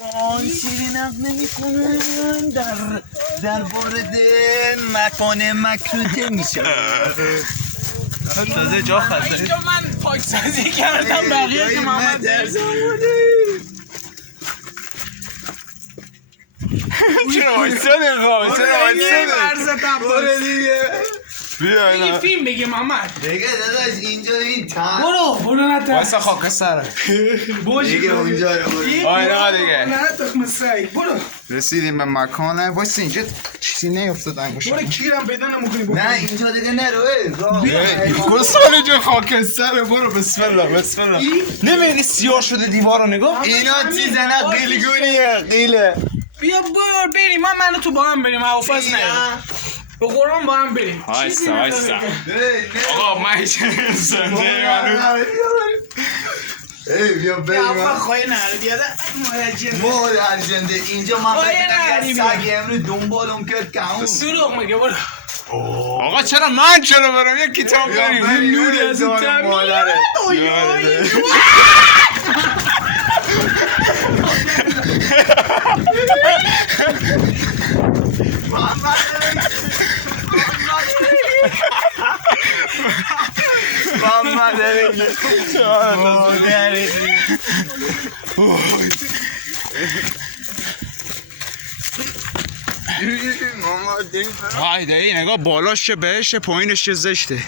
شیرین نقل نمی‌کنن در وارد مکان مکروته میشه. تازه جا خسته اینجا من پاکسازی کردم بقیه که محمد درس چرا وایساده خواه؟ چرا وایساده؟ بیا دیگه فیلم بگی محمد دیگه داداش اینجا این تن برو نتر وایسا خاک سره دیگه اونجا رو آره دیگه نه تخم سگ برو رسیدیم به مکانه وایسا اینجا چیزی نیفتاد انگوش برو کیرم پیدا نمیکنی برو نه اینجا دیگه نرو بسال جو خاک سره برو بسم الله بسم الله نمیدی سیاه شده دیوار رو نگاه اینا چیزه نه قیلگونیه قیله بیا بریم منو تو با هم بریم حوافظ نه به قرآن با هم بریم وایسا آقا من زنده منو ای بیا بریم خواهی نهر بیاده مادر جنده اینجا من نهری سگ امروز دنبالم کرد که اون سلوغ میگه برو آقا چرا من چرا برم یک کتاب بریم نوری از این تم مادره های نگاه بالاش چه بهشه پایینش چه زشته